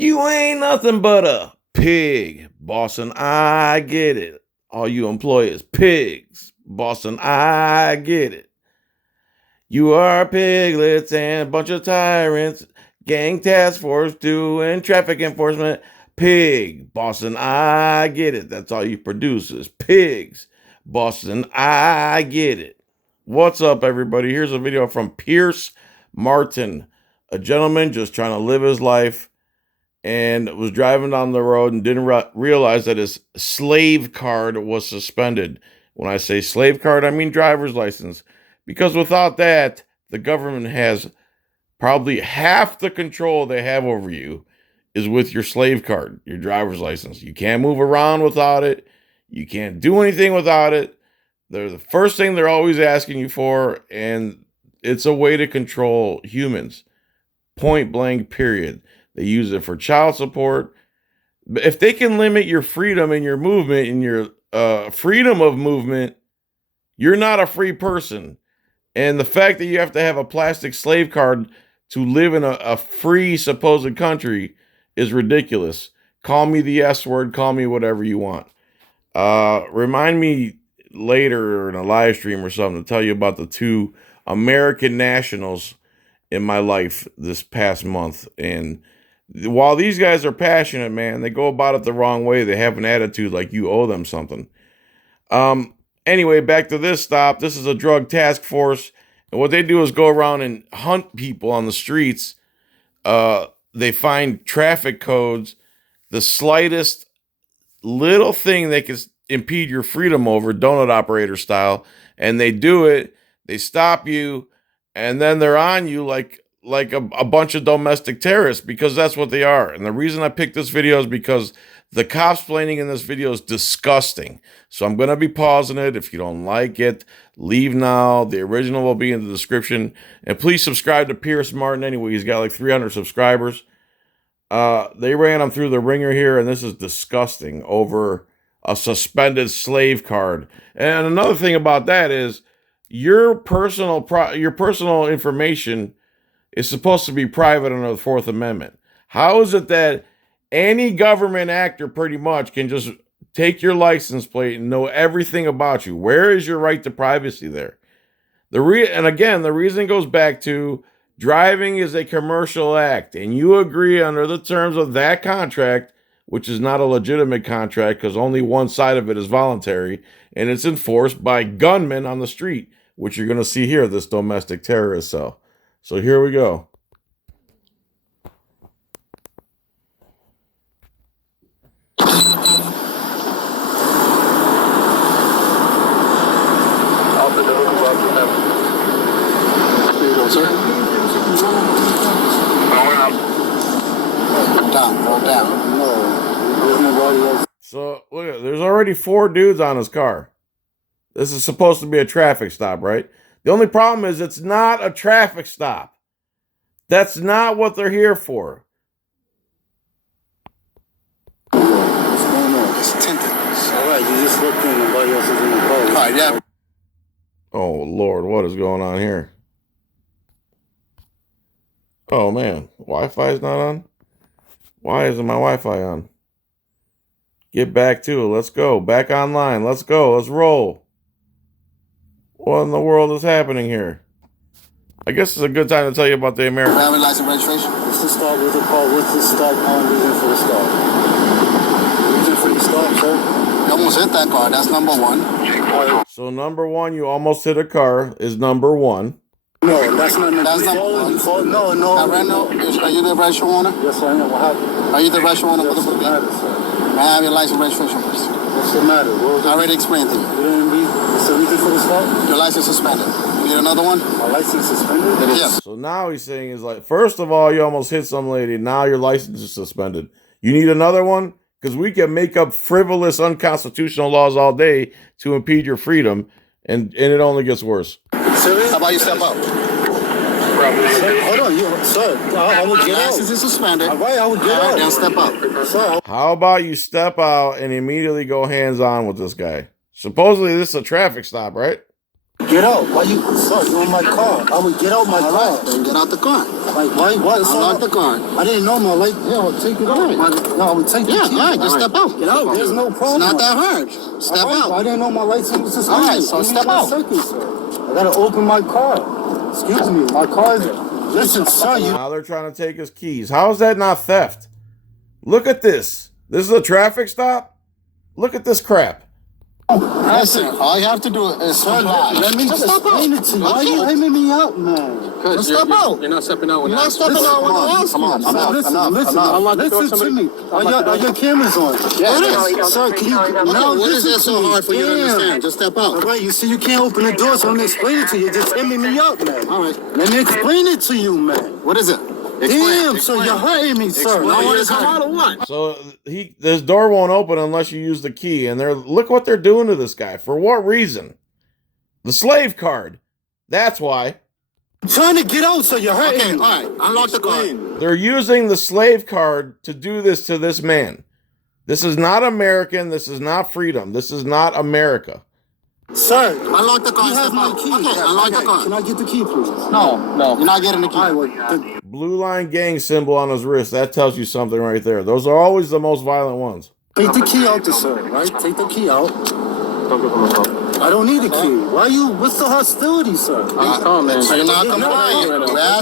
You ain't nothing but a pig, boss, and I get it. All you employers, pigs, boss, and I get it. You are piglets and a bunch of tyrants, gang task force doing traffic enforcement. Pig, boss, and I get it. That's all you produce is pigs, boss, and I get it. What's up, everybody? Here's a video from Pierce Martin, a gentleman just trying to live his life and was driving down the road and didn't realize that his slave card was suspended. When I say slave card, I mean driver's license. Because without that, the government has probably half the control they have over you is with your slave card, your driver's license. You can't move around without it. You can't do anything without it. They're the first thing they're always asking you for, and it's a way to control humans. Point blank, period. They use it for child support. But if they can limit your freedom and your movement and your freedom of movement, you're not a free person. And the fact that you have to have a plastic slave card to live in a free supposed country is ridiculous. Call me the S word, call me whatever you want. Remind me later in a live stream or something to tell you about the two American nationals in my life this past month. And while these guys are passionate, man, they go about it the wrong way. They have an attitude like you owe them something. Anyway, back to this stop. This is a drug task force. And what they do is go around and hunt people on the streets. They find traffic codes, the slightest little thing they can impede your freedom over, donut operator style. And they do it. They stop you. And then they're on you like a bunch of domestic terrorists, because that's what they are. And the reason I picked this video is because the cops-plaining in this video is disgusting. So I'm going to be pausing it. If you don't like it, leave now. The original will be in the description. And please subscribe to Pierce Martin anyway. He's got like 300 subscribers. They ran him through the ringer here, and this is disgusting over a suspended slave card. And another thing about that is your personal information is supposed to be private under the Fourth Amendment. How is it that any government actor pretty much can just take your license plate and know everything about you? Where is your right to privacy there? And again, the reason goes back to driving is a commercial act, and you agree under the terms of that contract, which is not a legitimate contract because only one side of it is voluntary, and it's enforced by gunmen on the street, which you're going to see here, this domestic terrorist cell. So here we go. Sir? Roll down. No. So look at, there's already 4 dudes on his car. This is supposed to be a traffic stop, right? The only problem is it's not a traffic stop. That's not what they're here for. What's going on? It's tinted. All right, you just looked in. Nobody else is in the car. All right, yeah. Oh, Lord, what is going on here? Oh, man, Wi-Fi is not on? Why isn't my Wi-Fi on? Get back to it. Let's go. Back online. Let's go. Let's roll. What in the world is happening here? I guess it's a good time to tell you about the American... Driving license registration? What's the start with the call? What's the start reason for the start? Reason for the start, sir? You almost hit that car. That's number 1. So number 1, you almost hit a car, is number 1. No, that's not number 1. No. Are you the registered owner? Yes, I am. What happened? Are you the registered owner? What's the matter, sir? May I have your license registration, please? What's the matter? I already explained to you. You didn't read. What's the reason for the stop? Your license suspended. You need another one? My license suspended? Yes. So now he's saying is like, first of all, you almost hit some lady. Now your license is suspended. You need another one? Because we can make up frivolous, unconstitutional laws all day to impede your freedom, and it only gets worse. How about you step up? Sir, hold on, sir. I would get out. License is suspended. All right, I would get out. Then step up. Sir. How about you step out and immediately go hands-on with this guy? Supposedly this is a traffic stop, right? Get out. Why you, sir, you're in my car. I would get out my car. Then get out the car. Like, why? Unlock the car. I didn't know my light. Yeah, I'll take it out. No, I would take the key. Yeah, all right, just step out. Get out. There's no problem. It's not that hard. Step out. I didn't know my lights was suspended. All right, so step out. I gotta open my car. Excuse me, my car is... Listen, sir, you... Now they're trying to take his keys. How is that not theft? Look at this. This is a traffic stop? Look at this crap. Listen, all you have to do is comply. Let me just explain it to you. Why are you aiming me out, man? Just step out. You're not stepping out when I ask you. You're not stepping out when I ask you. Listen to me. Are your cameras on? Yes. Sir, can you... No, what is that so hard for you to understand? Just step out. All right, you see you can't open the door, so I'm going to explain it to you. You're just aiming me out, man. All right. Let me explain it to you, man. What is it? Damn, so you're hurting me, sir. No one is hurting. What? So this door won't open unless you use the key. And look what they're doing to this guy. For what reason? The slave card. That's why. I'm trying to get out, so you're hurting me. All right, unlock the car. They're using the slave card to do this to this man. This is not American. This is not freedom. This is not America. Sir, unlock the car. You have my key. Okay, unlock the car. Can I get the key, please? No. You're not getting the key. Blue line gang symbol on his wrist. That tells you something right there. Those are always the most violent ones. Take the key out, sir. Right? Take the key out. I don't need the key. Why you? What's the hostility, sir? Come man. You're not complying.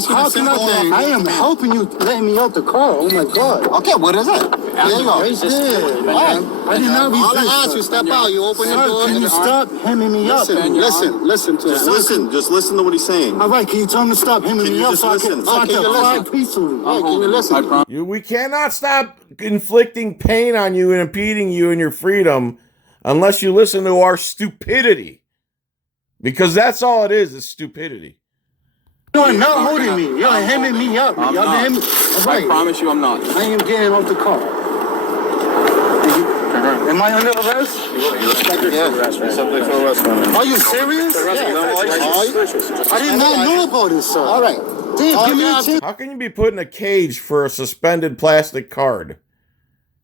How can I am helping you, letting me out the car. Oh my God. Okay, what is it? There you go. Right there. I did not be. All I asked you, step out. You open the door. Can you stop hemming me up? Listen to him. Just listen to what he's saying. All right, can you tell him to stop hemming me up so I can apply peacefully? Can you listen? We cannot stop inflicting pain on you and impeding you in your freedom unless you listen to our stupidity. Because that's all it is stupidity. You're not holding me. You're hemming me up. I'm not. I promise you I'm not. I am getting off the car. Am I under arrest? You're subject to arrest. Are you serious? I did not know about this, sir. All right. Damn, give me a chance. How can you be put in a cage for a suspended plastic card?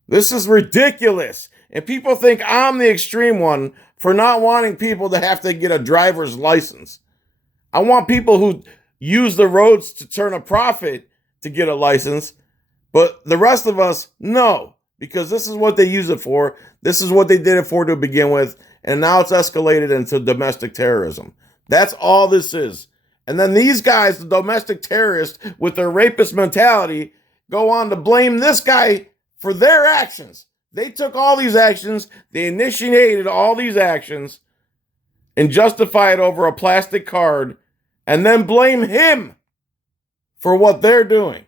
This is ridiculous. And people think I'm the extreme one for not wanting people to have to get a driver's license. I want people who use the roads to turn a profit to get a license. But the rest of us, no. Because this is what they use it for. This is what they did it for to begin with. And now it's escalated into domestic terrorism. That's all this is. And then these guys, the domestic terrorists with their rapist mentality, go on to blame this guy for their actions. They took all these actions, they initiated all these actions, and justify it over a plastic card, and then blame him for what they're doing.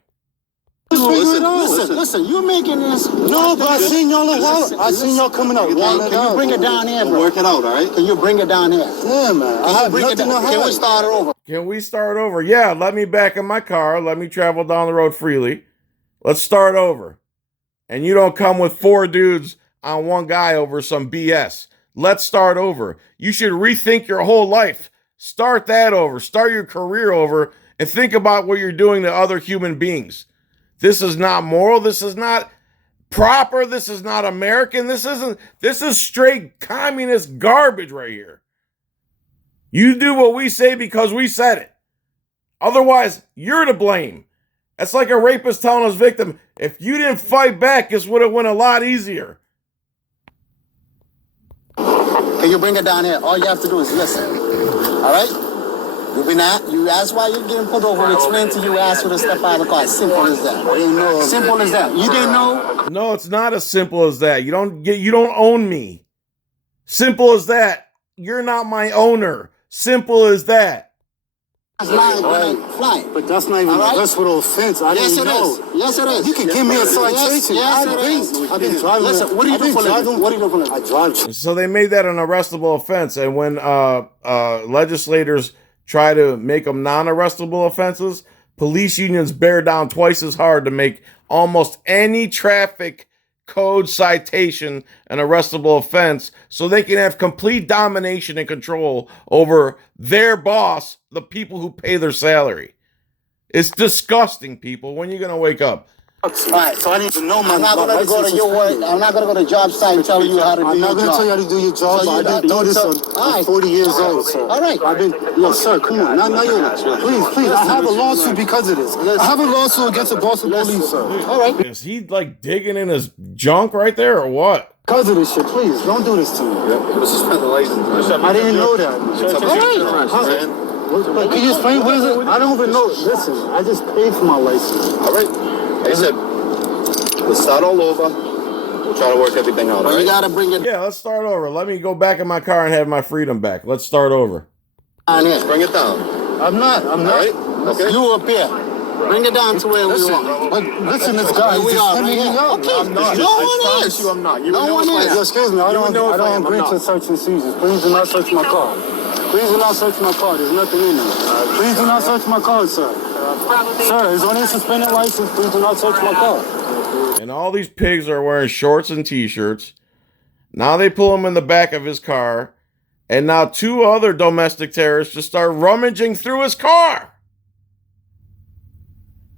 Listen, you're making this. No, but I seen y'all a while. I seen y'all coming out. Can you bring it down here, bro? Work it out, all right? Can you bring it down here? Yeah, man. Can we start it over? Can we start over? Yeah, let me back in my car. Let me travel down the road freely. Let's start over. And you don't come with 4 dudes on one guy over some BS. Let's start over. You should rethink your whole life. Start that over. Start your career over and think about what you're doing to other human beings. This is not moral. This is not proper. This is not American. This is straight communist garbage right here. You do what we say because we said it. Otherwise, you're to blame. That's like a rapist telling his victim, if you didn't fight back, this would have went a lot easier. Can you bring it down here? All you have to do is listen. All right? You ask why you're getting pulled over. Explain to you, ask for the step out of the car. Simple as that. Simple as that. You didn't know? No, it's not as simple as that. You don't own me. Simple as that. You're not my owner. Simple as that. That's flying. But that's not even a arrestable offense. I didn't know. Yes, it is. You can give me a citation. I've been driving. Listen, what are you doing for living? What are you doing for living? I drive. So they made that an arrestable offense. And when legislators try to make them non-arrestable offenses, police unions bear down twice as hard to make almost any traffic code citation an arrestable offense so they can have complete domination and control over their boss, the people who pay their salary. It's disgusting, people. When are you going to wake up? Alright, so I need to know my. I'm not gonna go to your work. I'm not gonna go to job site and tell you how to do your job. I'm not gonna tell you how to do your job. So I've been doing this. I'm 40 years old, sir. All right. I've been. Yo, sir, come on. Now you. Please. I have a lawsuit because of this. I have a lawsuit against the Boston police, sir. All right. Is he like digging in his junk right there or what? Because of this shit, please don't do this to me. Let's suspend the license. I didn't know that. All right. But can you explain what is it? I don't even know. Listen, I just paid for my license. All right. Like I said, let's start all over. We'll try to work everything out. But you gotta bring it. Yeah, let's start over. Let me go back in my car and have my freedom back. Let's start over. Let's bring it down. I'm not. All right. Okay. You up here. Bring it down to where we are. But listen, this guy, we are right here. Okay. I'm not. No I one promise is. you I'm not. You No one is. Excuse me. I don't agree to search and seizures. Please do not search my car. Please do not search my car. There's nothing in there. Please do not search my car, sir. Sir, it's on a suspended license. Please do not search my car. And all these pigs are wearing shorts and t-shirts. Now they pull him in the back of his car. And now two other domestic terrorists just start rummaging through his car.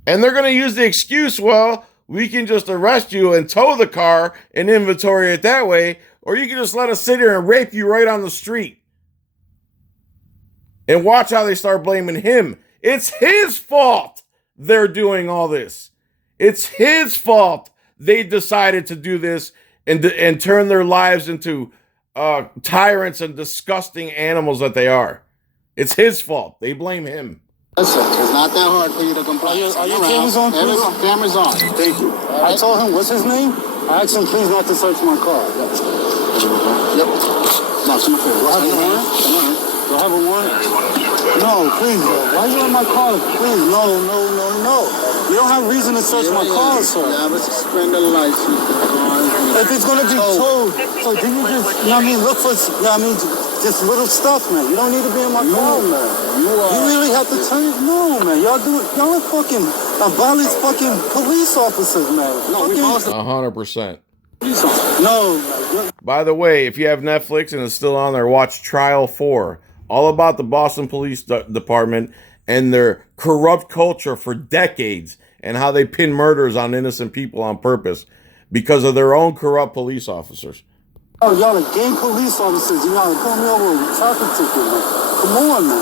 And they're going to use the excuse, well, we can just arrest you and tow the car and inventory it that way. Or you can just let us sit here and rape you right on the street. And watch how they start blaming him. It's his fault they're doing all this. It's his fault they decided to do this and turn their lives into tyrants and disgusting animals that they are. It's his fault. They blame him. Listen, it's not that hard for you to comply. Are your cameras on, please? Cameras on. Thank you. I told him, what's his name? I asked him, please, not to search my car. Yep. No, come on. Do I have a warrant? Do I have a warrant? No, please, bro. Why are you in my car? Please, no. You don't have reason to search my car, sir. Yeah, but suspend the license. If it's going to be towed, so then you just, look for, just little stuff, man. You don't need to be in my car, man. You really have to turn it. No, man. Y'all are fucking abolished fucking police officers, man. No, 100%. No, man. By the way, if you have Netflix and it's still on there, watch Trial 4. All about the Boston Police Department and their corrupt culture for decades and how they pin murders on innocent people on purpose because of their own corrupt police officers. Oh, y'all are gang police officers. Y'all are pulling me over with a traffic ticket, man. Come on, man.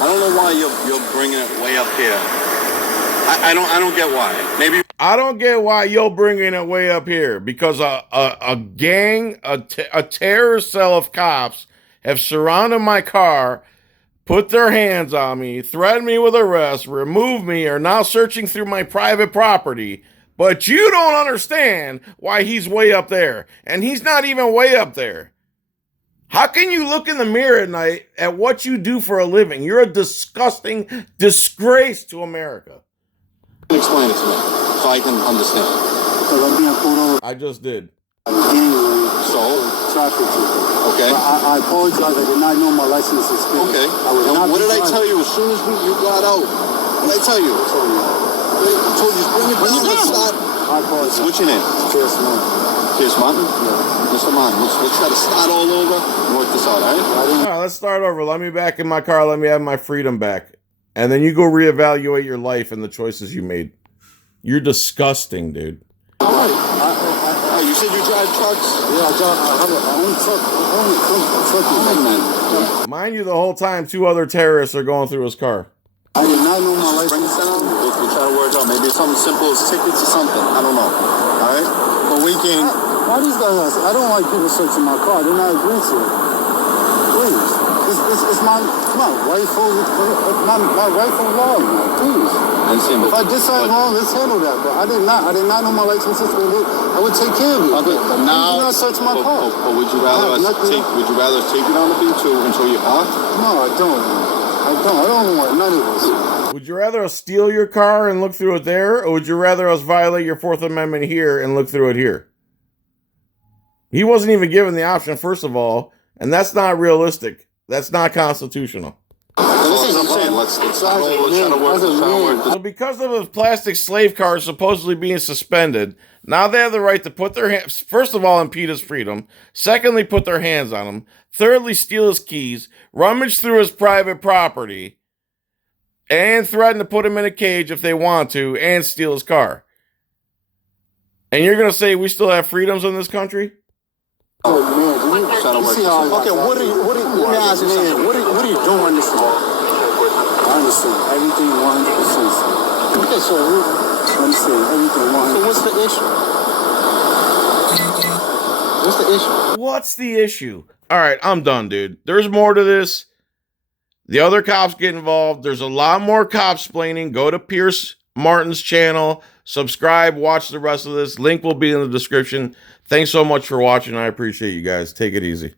I don't know why you're bringing it way up here. I don't get why. Maybe I don't get why you're bringing it way up here because a gang, a terrorist cell of cops have surrounded my car, put their hands on me, threatened me with arrest, removed me, are now searching through my private property. But you don't understand why he's way up there. And he's not even way up there. How can you look in the mirror at night at what you do for a living? You're a disgusting disgrace to America. explain it to me so I can understand. Because I'm being pulled over. I just did. So? Traffic ticket. Okay. I apologize. I did not know my license is suspended. Okay. What did I tell you as soon as you got out? What did I tell you? I told you, bring it down. I apologize. What's your name? Pierce Martin. Pierce Martin? Yeah. Mr. Martin, let's try to start all over and work this out, all right? All right, let's start over. Let me back in my car. Let me have my freedom back. And then you go reevaluate your life and the choices you made. You're disgusting, dude. All right. You said you drive trucks? Yeah, I have my own truck. Man. Mind you, the whole time, 2 other terrorists are going through his car. I did not know my license. Bring it down. We'll try to work out. Maybe it's something simple as tickets or something. I don't know. All right? But we can... Why these guys? I don't like people searching my car. They're not agreeing to it. Please. It's my rightful law, man. Please. If I did something wrong, let's handle that. But I did not know my license was suspended. I would take care of you. Okay, but now... Do not search my car. But would you rather take you down the B2 until you are? No, I don't. I don't want none of this. Would you rather us steal your car and look through it there, or would you rather us violate your 4th Amendment here and look through it here? He wasn't even given the option, first of all, and that's not realistic. That's not constitutional. So because of his plastic slave car supposedly being suspended, now they have the right to put their hands, first of all, impede his freedom. Secondly, put their hands on him. Thirdly, steal his keys, rummage through his private property, and threaten to put him in a cage if they want to, and steal his car. And you're going to say we still have freedoms in this country? Oh, man, okay, let me ask you something. What are you doing this for? I understand everything 100%. Okay, so I understand everything 100%. So what's the issue? What's the issue? What's the issue? All right, I'm done, dude. There's more to this. The other cops get involved. There's a lot more cop-splaining. Go to Pierce Martin's channel. Subscribe. Watch the rest of this. Link will be in the description. Thanks so much for watching. I appreciate you guys. Take it easy.